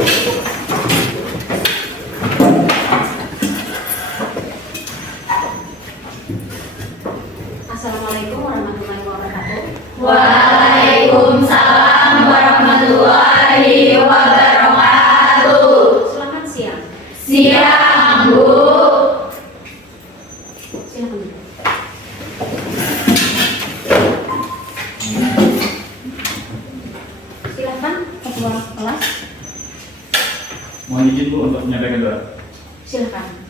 Assalamualaikum warahmatullahi wabarakatuh. Waalaikumsalam warahmatullahi wabarakatuh. Selamat siang. Siang, Bu. Silakan. Silakan ketua kelas. Mohon izin Bu untuk menyampaikan doa. Silakan.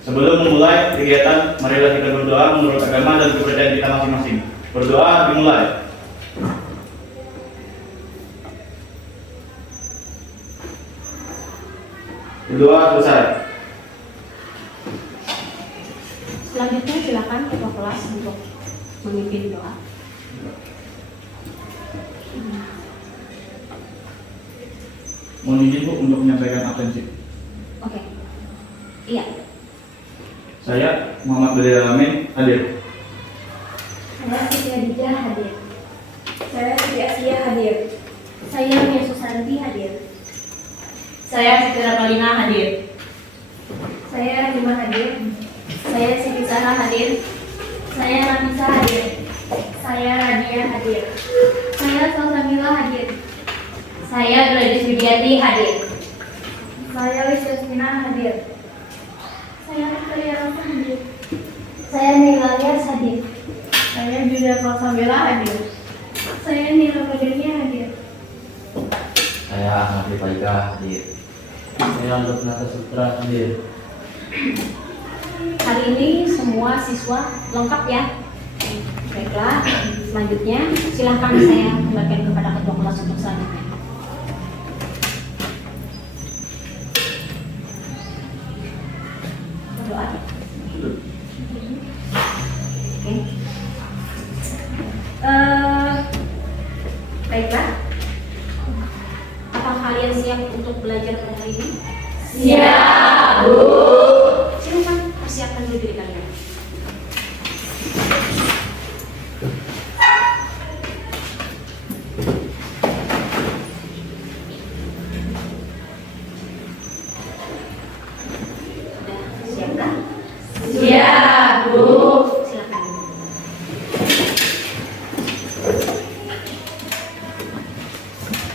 Sebelum memulai kegiatan, marilah kita berdoa menurut agama dan kepercayaan kita masing-masing. Berdoa dimulai. Berdoa selesai. Selanjutnya silakan ketua kelas untuk memimpin doa. Mohon izin Bu untuk menyampaikan absensi. Oke. Iya. Saya Muhammad Badri Alamin hadir. Saya Siti Adijah hadir. Saya Siti Asia hadir. Saya Mia Susanti hadir. Saya Siti Rapalina hadir. Saya Rima hadir. Saya Siti Sarah hadir. Saya Nafisa hadir. Saya Radia hadir. Saya Salsabila hadir. Saya Gladys Widiati hadir. Saya Wiswasmina hadir. Saya Victoria Rosa hadir. Saya Nila Lias hadir. Saya Julia Salsabila hadir. Saya Nila Padania hadir. Saya Ahmad Rifaika hadir. Saya Luknata Sutra hadir. Hari ini semua siswa lengkap ya. Baiklah, selanjutnya silahkan saya kembalikan kepada ketua kelas untuk selanjutnya. Berdoa. Oke. Baiklah. Apa kalian siap untuk belajar pada hari ini? Siap, Bu. Silakan persiapkan dulu diri kalian. Sudah siapkah? Siap, Bu. Silakan.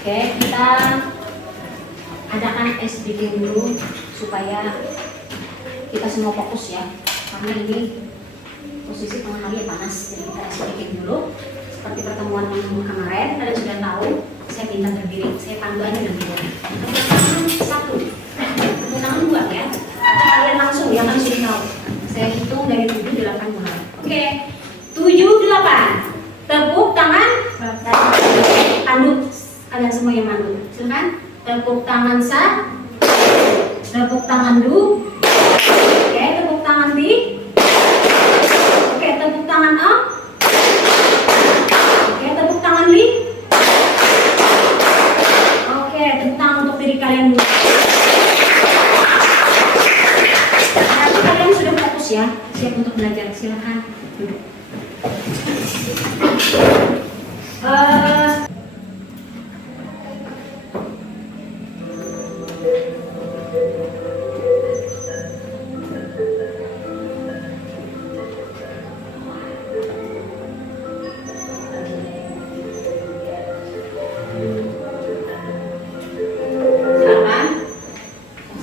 Oke, kita adakan ice breathing dulu supaya kita semua fokus ya, karena ini posisi tengah hari panas, jadi kita ice breathing dulu. Seperti pertemuan yang kemarin, kalian sudah tahu saya minta berdiri, saya pandu aja dan berdiri. Tepuk tangan satu, tepuk tangan dua ya. Kalian langsung ya, kan sudah tahu. Saya hitung dari 7, 8 mulai. Oke, 7, 8. Tepuk tangan. Pandu, kalian semua yang mandu. Silakan. Tepuk tangan sa. Tepuk tangan du. Oke, tepuk tangan di. Oke, tepuk tangan a. Oke, tepuk tangan li. Oke, tepuk tangan untuk diri kalian dulu. Berarti kalian sudah fokus ya, siap untuk belajar. Silakan duduk. Silakan.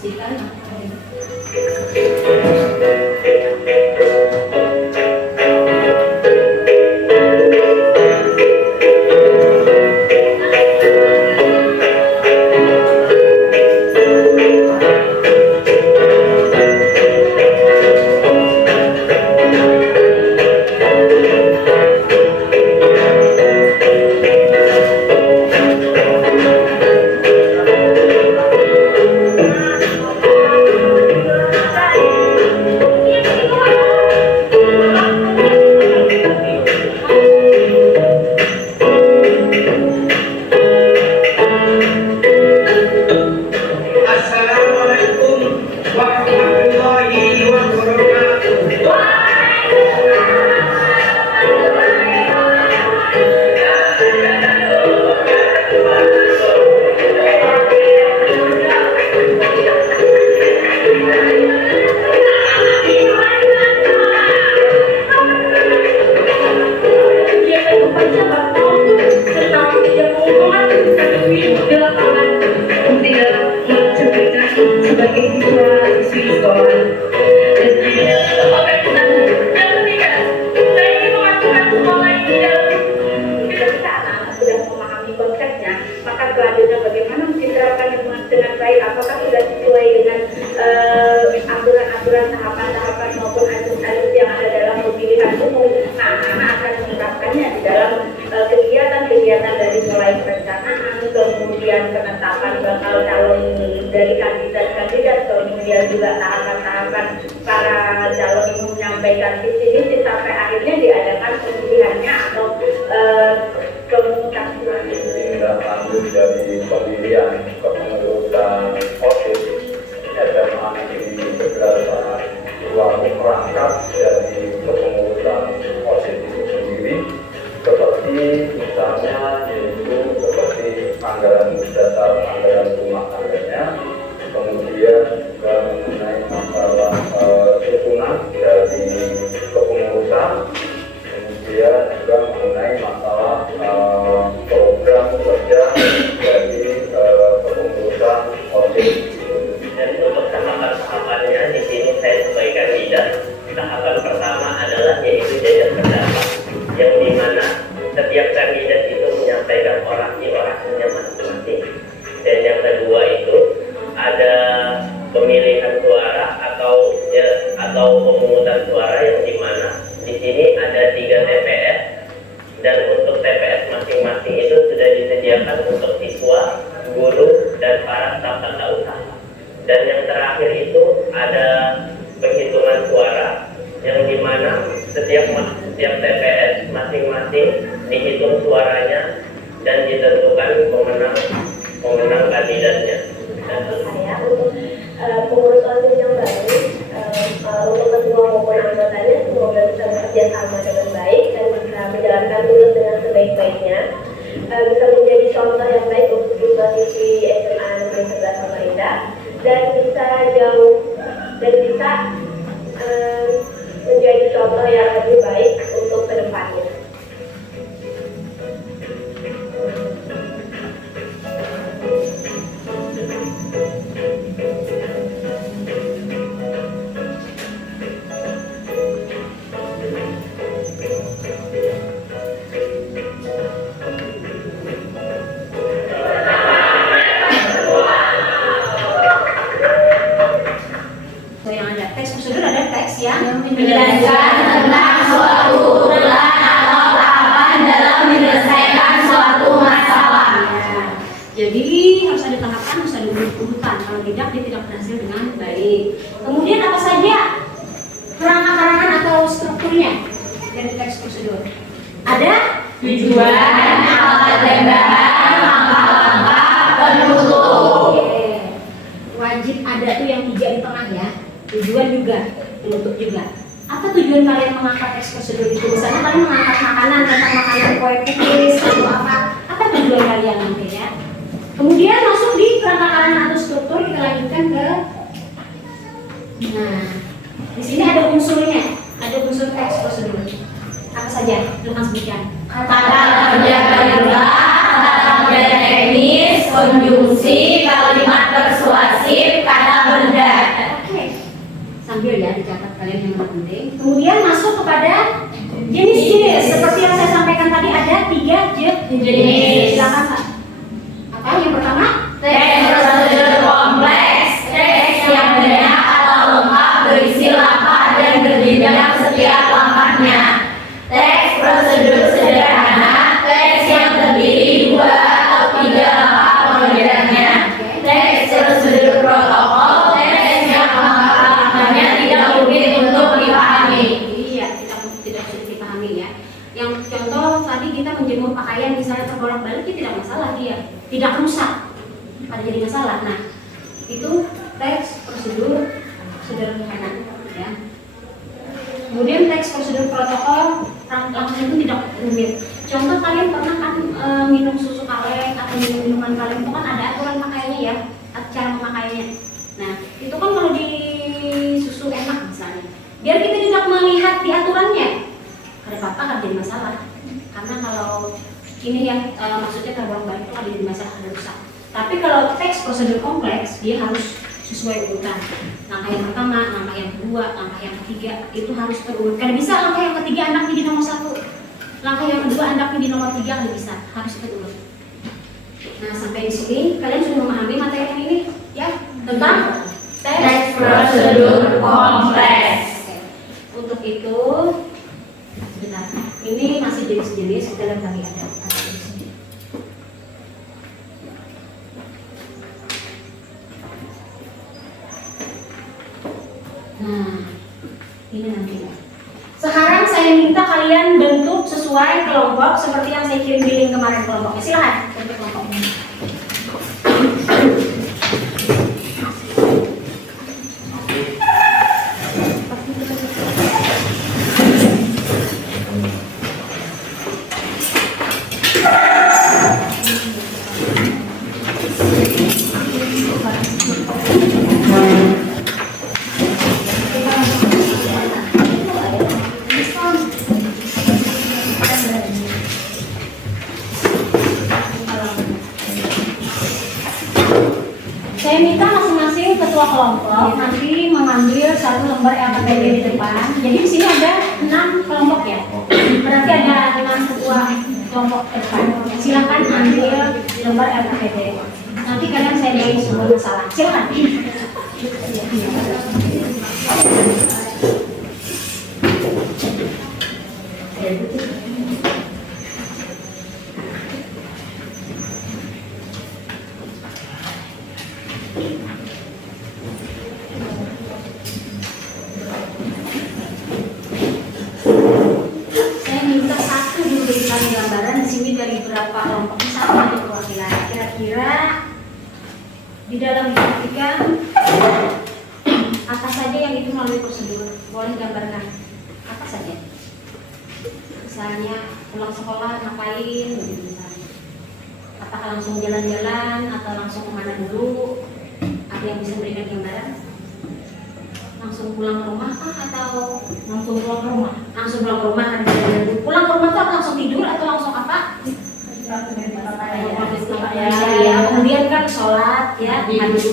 Saksikan. kemudian penetapan bakal calon dari kandidat-kandidat, kemudian juga tahapan-tahapan para calon ini menyampaikan visi misi sampai akhirnya diadakan pemilihannya atau pemungutan suara. Tindak lanjut dari pemilihan kepengurusan OSIS SMA Negeri berdasarkan suatu perangkat dari kepengurusan OSIS itu sendiri, seperti misalnya yaitu seperti anggaran dasar, anggaran rumah tangganya, kemudian juga mengenai masalah susunan dari kepengurusan, kemudian juga mengenai masalah program kerja dari kepengurusan OSIS. Dan untuk tahapan-tahapannya di sini saya sebagai kandidat, tahapan pertama adalah yaitu jajar pendapat, yang dimana setiap kandidat itu menyampaikan orasinya masing-masing. Dan yang kedua itu ada pemilihan suara atau pemungutan suara, yang dimana di sini ada 3 TPS, dan untuk TPS masing-masing itu sudah disediakan untuk siswa, guru, dan para staf tata usaha. Dan yang terakhir itu ada penghitungan suara, yang dimana setiap TPS masing-masing dihitung suaranya dan ditentukan pemenang kandidatnya. Saya untuk pengurus OSIS yang baru, untuk ketua maupun anggotanya semoga bisa bekerja sama dengan baik dan bisa menjalankan tugas dengan sebaik-baiknya, bisa menjadi contoh yang baik untuk siswa-siswi SMA Negeri 11 Samarinda, dan bisa menjadi contoh yang lebih baik untuk kedepannya. So, yang ada teks prosedur, ada teks yang Menjelaskan tentang suatu urutan atau tahapan dalam menyelesaikan suatu masalah. Ya. Jadi harus ada tahapan, harus ada urutan. Kalau tidak, dia tidak berhasil dengan baik. Kemudian apa saja kerangka-karangan atau strukturnya dari teks prosedur? Ada Tujuan, alat dan bahan, langkah-langkah, penutup. Oke. Wajib ada tuh yang 3 di tengah ya. Tujuan juga, penutup juga. Apa tujuan kalian mengangkat teks prosedur itu? Misalnya kalian mengangkat makanan, tentang makanan kue cookies atau apa? Apa tujuan kalian nanti ya? Kemudian masuk di kerangka-karangan atau struktur, kita lanjutkan ke. Nah, di sini ada unsurnya, ada unsur teks prosedur. Apa saja? Lukas sebutkan. Kata kerja pemula, kata kerja teknis, konjungsi, kalimat persuasif, kata benda. Oke. Sambil ya dicatat kalian yang penting. Kemudian masuk kepada jenis-jenis. Seperti yang saya sampaikan tadi ada 3 jenis. Silakan Pak. Apa yang pertama? Teks prosedur kompleks, teks yang banyak atau lengkap berisi langkah dan berjenjang setiap langkahnya. Teks prosedur sederhana, teks yang terdiri 2 atau 3 langkah pengerjaannya. Teks prosedur protokol, teks yang langkah-langkahnya tidak mungkin untuk dipahami. Iya, tidak sulit dipahami ya. Yang contoh tadi kita menjemur pakaian misalnya terbolak-balik, itu tidak masalah dia, tidak rusak, pada jadi masalah. Nah, itu teks prosedur sederhana ya. Kemudian teks prosedur protokol, langkahnya itu tidak rumit. Contoh kalian pernah kan minum susu kaleng atau minum minuman kaleng, itu kan ada aturan pakaiannya ya, cara memakainya. Nah, itu kan kalau di susu enak misalnya, biar kita tidak melihat di aturannya, ada apa-apa kan jadi masalah. Karena kalau ini yang maksudnya terbolak-balik itu kan jadi masalah, ada rusak. Tapi kalau teks prosedur kompleks, dia harus sesuai urutan. Langkah yang pertama, langkah yang kedua, langkah yang ketiga itu harus terurut. Karena bisa langkah yang ketiga anaknya di nomor 1, langkah yang kedua anaknya di nomor 3, nggak bisa, harus terurut. Nah, sampai di sini kalian sudah memahami materi yang ini ya tentang Teks prosedur kompleks. Oke. Untuk itu, sebentar. Ini masih jenis-jenis, kita lihat lagi ada di sini. Nah, ini nanti. Sekarang saya minta kalian bentuk sesuai kelompok seperti yang saya kirim di link kemarin kelompoknya. Silahkan bentuk kelompoknya. Saya minta masing-masing ketua kelompok nanti mengambil satu lembar LKPD di depan. Jadi di sini ada 6 kelompok ya. Berarti ada 6 ketua kelompok ke depan. Silakan ambil lembar LKPD. Nanti kalian saya beri semua masalah. Silakan. Saya minta satu diberikan gambaran di sini dari berapa kelompok sama itu perwakilan. Kira-kira di dalam diartikan apa saja yang itu melalui prosedur. Boleh gambarkan apa saja. Misalnya pulang sekolah ngapain, gitu misalnya. Apakah langsung jalan-jalan atau langsung kemana dulu? Ada yang bisa memberikan gambaran? Langsung pulang ke rumah kah atau langsung pulang ke rumah? Langsung pulang ke rumah kan jalan-jalan. Pulang ke rumah tuh apa langsung tidur atau langsung apa? Ya, kemudian kan sholat ya, habis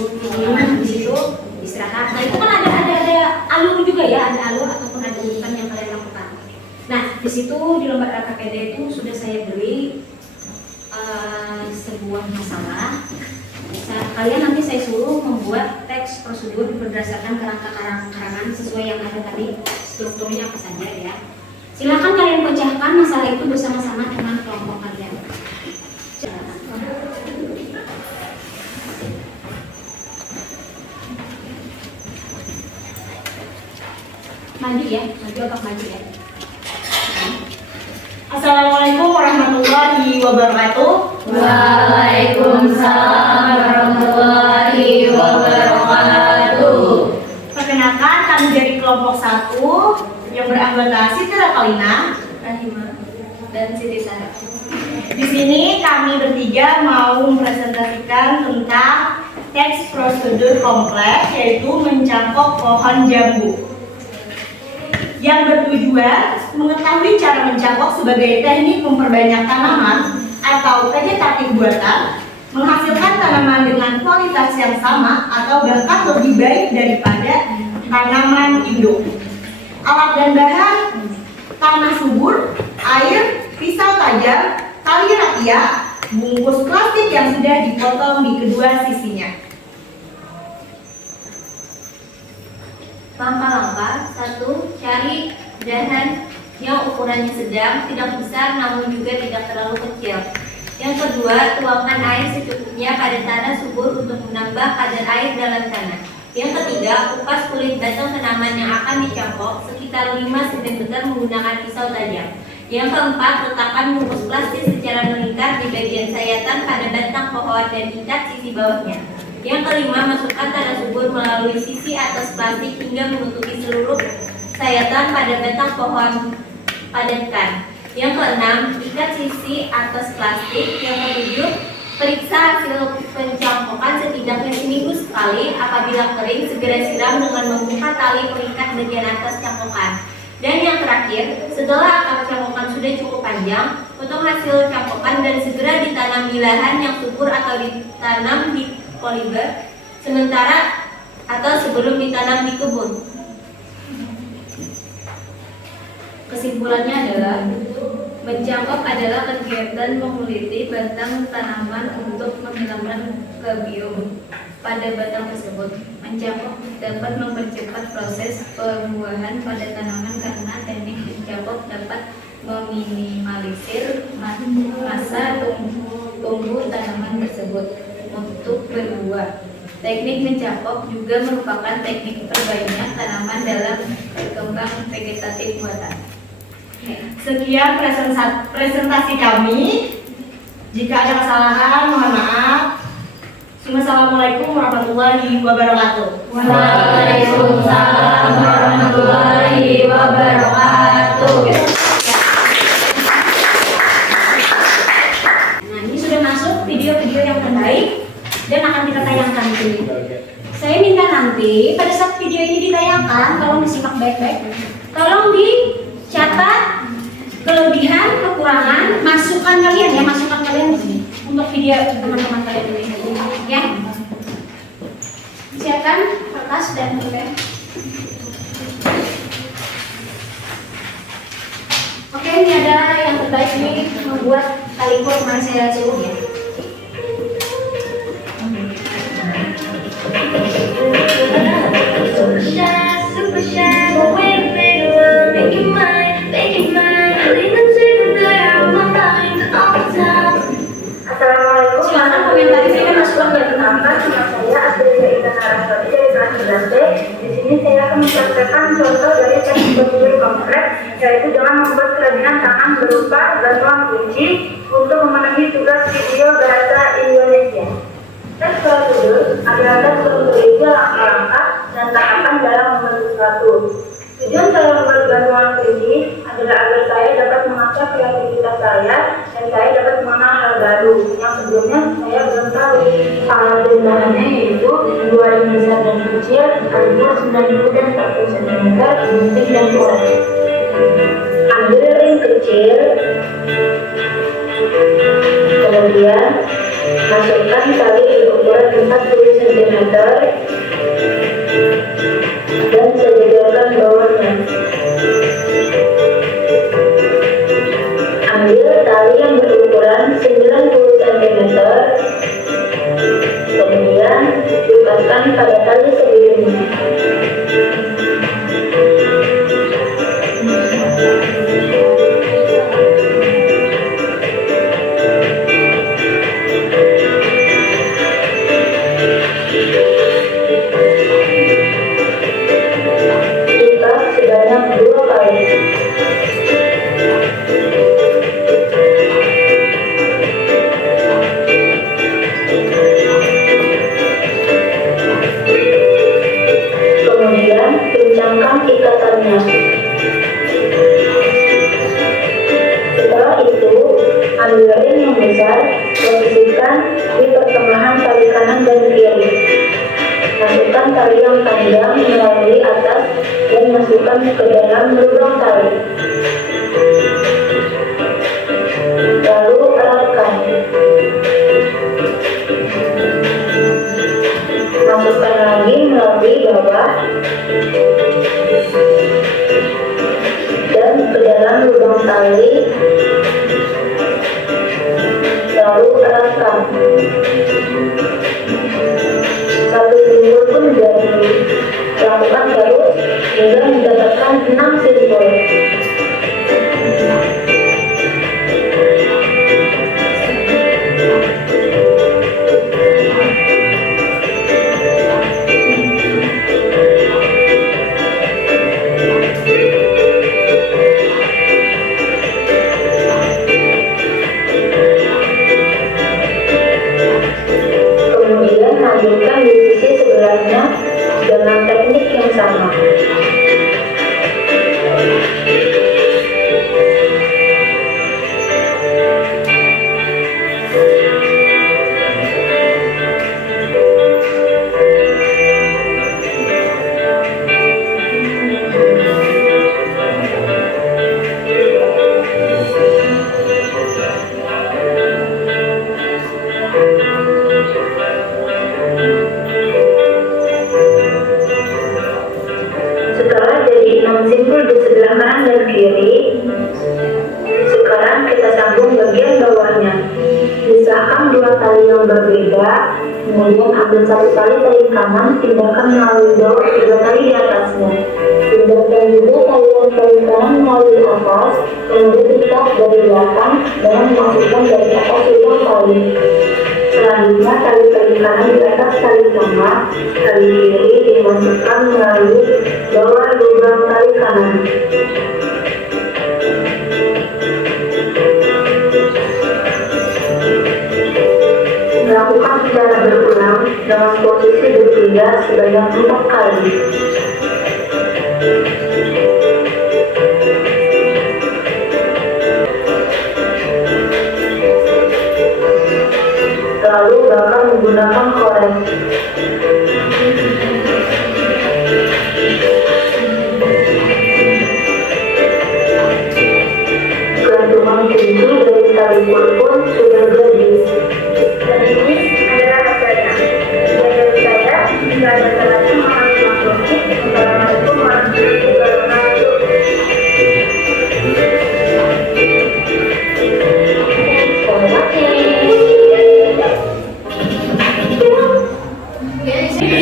itu istirahat. Nah itu kan ada alur juga ya, ada alur ataupun ada urutan yang kalian lakukan. Nah di situ di lembar LKPD itu sudah saya beri sebuah masalah. Kalian nanti saya suruh membuat teks prosedur berdasarkan kerangka karangan sesuai yang ada tadi strukturnya apa saja ya. Silakan kalian pecahkan masalah itu bersama-sama dengan kelompok kalian. Maju ya, maju agak maju ya. Assalamualaikum warahmatullahi wabarakatuh. Waalaikumsalam warahmatullahi wabarakatuh. Perkenalkan, kami dari kelompok 1 yang beranggota Siti Rakalina, Rahima dan Siti Sarah. Di sini kami bertiga mau mempresentasikan tentang teks prosedur kompleks, yaitu mencangkok pohon jambu, yang bertujuan mengetahui cara mencangkok sebagai teknik memperbanyak tanaman atau vegetatif buatan, menghasilkan tanaman dengan kualitas yang sama atau bahkan lebih baik daripada tanaman induk. Alat dan bahan: tanah subur, air, pisau tajam, tali rakia, bungkus plastik yang sudah dipotong di kedua sisinya. Langkah-langkah: 1. Cari dahan yang ukurannya sedang, tidak besar namun juga tidak terlalu kecil. Yang kedua, tuangkan air secukupnya pada tanah subur untuk menambah kadar air dalam tanah. Yang ketiga, kupas kulit batang tanaman yang akan dicangkok sekitar 5 cm menggunakan pisau tajam. Yang keempat, letakkan bungkus plastik secara melingkar di bagian sayatan pada batang pohon dan ikat sisi bawahnya. Yang kelima, masukkan tanah subur melalui sisi atas plastik hingga menutupi seluruh sayatan pada batang pohon, padatkan. Yang keenam, ikat sisi atas plastik. Yang ketujuh, periksa hasil pencangkokan setidaknya seminggu sekali. Apabila kering, segera siram dengan membuka tali pengikat bagian atas cangkokan. Dan yang terakhir, setelah akar cangkokan sudah cukup panjang, potong hasil cangkokan dan segera ditanam di lahan yang subur atau ditanam di poliber sementara atau sebelum ditanam di kebun. Kesimpulannya adalah mencangkok adalah kegiatan mengguliti batang tanaman untuk menghilangkan kebium pada batang tersebut. Mencangkok dapat mempercepat proses pembuahan pada tanaman karena teknik mencangkok dapat meminimalisir masa tumbuh tanaman tersebut untuk berbuah. Teknik mencapok juga merupakan teknik terbaiknya tanaman dalam berkembang vegetatif buatan. Sekian presentasi kami. Jika ada kesalahan, mohon maaf. Assalamualaikum warahmatullahi wabarakatuh. Waalaikumsalam warahmatullahi wabarakatuh. Nah, ini sudah masuk video-video yang terbaik dan akan kita tayangkan di sini. Saya minta nanti pada saat video ini ditayangkan, tolong disimak baik-baik. Tolong dicatat kelebihan, kekurangan, masukan kalian di sini untuk video teman-teman kalian ini. Ya. Siapkan kertas dan pulpen. Oke, ini ada yang terbaik ini membuat kaliko kemarin saya suruh ya. Super shy, but wait a minute, well, make it mine, lean and take there on my mind all the time. Assalamualaikum. Silakan komentar ini kan masukan dari Nama saya Asliya Ida Naraswati dari kelas 11B. Di sini saya akan mencontohkan contoh dari tes prosedur kompleks, yaitu dengan membuat kelebihan tangan berupa bantuan kunci untuk memenuhi tugas video bahasa Indonesia. Tes prosedur adalah tes prosedur langkah-langkah dan tahapan dalam membentuk sesuatu. Tujuan saya membuat bantuan kunci adalah agar saya dapat mengasah kreativitas saya dan saya dapat mengenal hal baru yang sebelumnya saya belum tahu. Alat bahannya yaitu 2 ring besar dan kecil, alias 90 dan 40 cm, gunting dan kuat. Ambil ring kecil, kemudian masukkan tali berukuran 40 cm dan sediakan bawahnya. Ambil tali yang berukuran 90 cm, kemudian ikatkan pada tali sebelumnya. Ikat sebanyak 2 kali. Kemudian kencangkan ikatannya. Setelah itu, ambil ring yang besar, posisikan di pertengahan tali kanan dan kiri. Masukkan tali yang panjang melalui atas dan masukkan ke dalam lubang tali. Lalu eratkan. Masukkan lagi melalui bawah dan ke dalam lubang tali. Lalu eratkan. Satu simpul pun jadi. Lakukan terus hingga mendapatkan 6 simpul. Kemudian lanjutkan di sisi sebelahnya dengan teknik yang sama. Setelah jadi 6 simpul di sebelah kanan dan kiri, sekarang kita sambung bagian bawahnya. Pisahkan 2 tali yang berbeda, kemudian ambil 1 tali tali kanan, pindahkan melalui bawah 3 tali di atasnya. Pindahkan juga tali kanan melalui atas, kemudian ikat dari belakang dan memasukkan dari atas lubang tali. Selanjutnya tali pernikahan di atas tali tengah, tali kiri dimasukkan melalui bawah lubang tali kanan. Lakukan secara berulang dengan posisi berpindah sebanyak 4 kali. Lalu bakar menggunakan korek. Gantungan kunci dari tali pun sudah jadi. Dan ini adalah hasilnya. Dari saya, jika ada salahnya mohon dimaklumi. Assalamualaikum warahmatullahi wabarakatuh. Oke.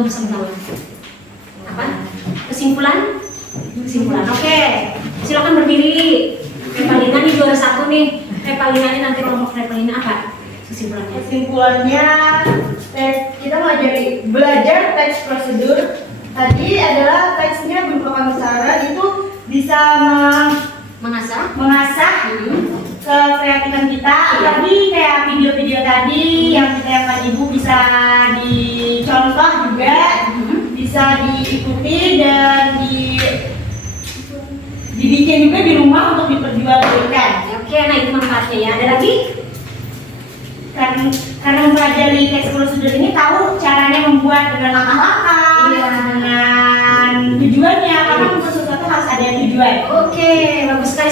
bergabung bersama. Apa? Kesimpulan? Kesimpulan. Oke. Silakan berdiri. Revalina nih juara 1 nih. Revalina ini nanti kelompok Revalina apa? Kesimpulannya. Kesimpulannya, kita belajar teks prosedur. Tadi adalah teksnya berupa besaran, itu bisa Mengasah kreatifan kita. Apalagi kayak video-video tadi yang ditayangkan ibu bisa dicontoh juga, bisa diikuti dan dibikin juga di rumah untuk diperjualbelikan. Oke, nah itu manfaatnya ya. Ada lagi? Karena mempelajari teks prosedur ini tahu caranya membuat dengan langkah-langkah, dengan tujuannya, karena untuk sesuatu harus ada tujuan. Oke, bagus sekali.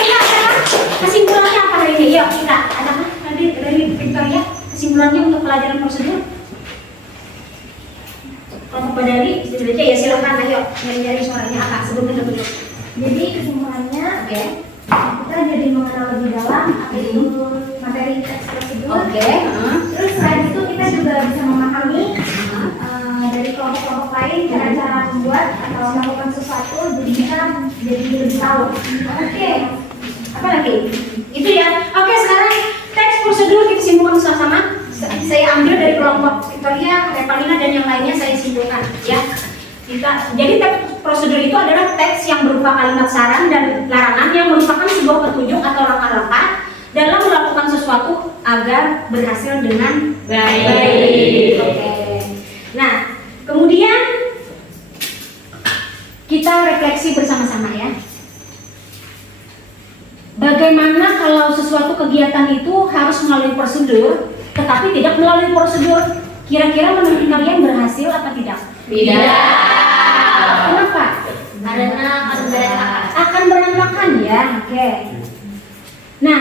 Silakan. Kesimpulannya apa hari ini? Yuk kita ada kan dari Victoria kesimpulannya untuk pelajaran prosedur. Kelompok Badari sudah ya, silakan ayo nyari suaranya apa sebelum kita duduk. Jadi kesimpulannya, Oke. kita jadi mengenal lebih dalam apa itu materi teks prosedur. Oke. Terus selain itu kita juga bisa memahami dari kelompok-kelompok lain cara-cara membuat atau melakukan sesuatu, jadi kita jadi lebih tahu. Oke. Apa lagi? Itu ya. Oke, sekarang teks prosedur kita simpulkan sama-sama. Saya ambil dari kelompok Victoria, Revalina dan yang lainnya saya simpulkan ya. Jadi teks prosedur itu adalah teks yang berupa kalimat saran dan larangan yang merupakan sebuah petunjuk atau langkah-langkah dalam melakukan sesuatu agar berhasil dengan baik. Oke. Nah, kemudian kita refleksi bersama-sama ya. Bagaimana kalau sesuatu kegiatan itu harus melalui prosedur, tetapi tidak melalui prosedur? Kira-kira menurut kalian berhasil atau tidak? Tidak. Kenapa? Karena Akan berantakan ya. Oke. Nah,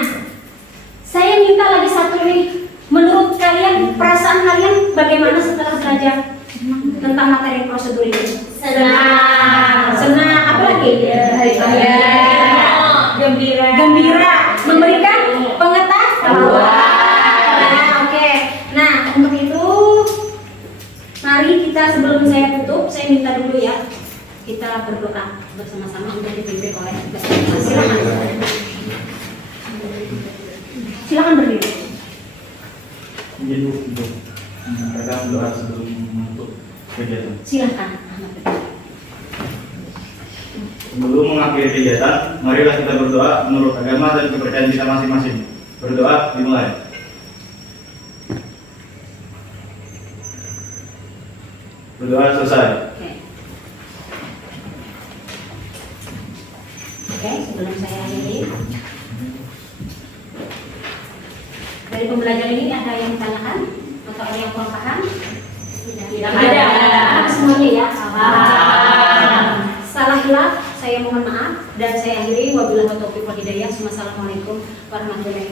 saya minta lagi satu nih. Menurut kalian, perasaan kalian bagaimana setelah belajar tentang materi prosedur ini? senang. Senang. Apa lagi? Gembira. Memberikan pengetahuan. Nah, oke. Nah, untuk itu mari kita sebelum saya tutup, saya minta dulu ya. Kita berdoa bersama-sama untuk dipimpin oleh silakan. Silakan berdiri. Izin untuk menyampaikan doa sebelum menutup kegiatan. Silakan. Sebelum mengakhiri kegiatan, marilah kita berdoa menurut agama dan kepercayaan kita masing-masing. Berdoa dimulai. Berdoa selesai. Oke, sebelum saya akhiri, dari pembelajaran ini ada yang ditanyakan atau ada yang kurang paham? Tidak ada. Semuanya ya. Salah hilaf, saya mohon maaf dan saya akhiri wabillahi taufiq wal hidayah. Wassalamualaikum warahmatullahi wabarakatuh.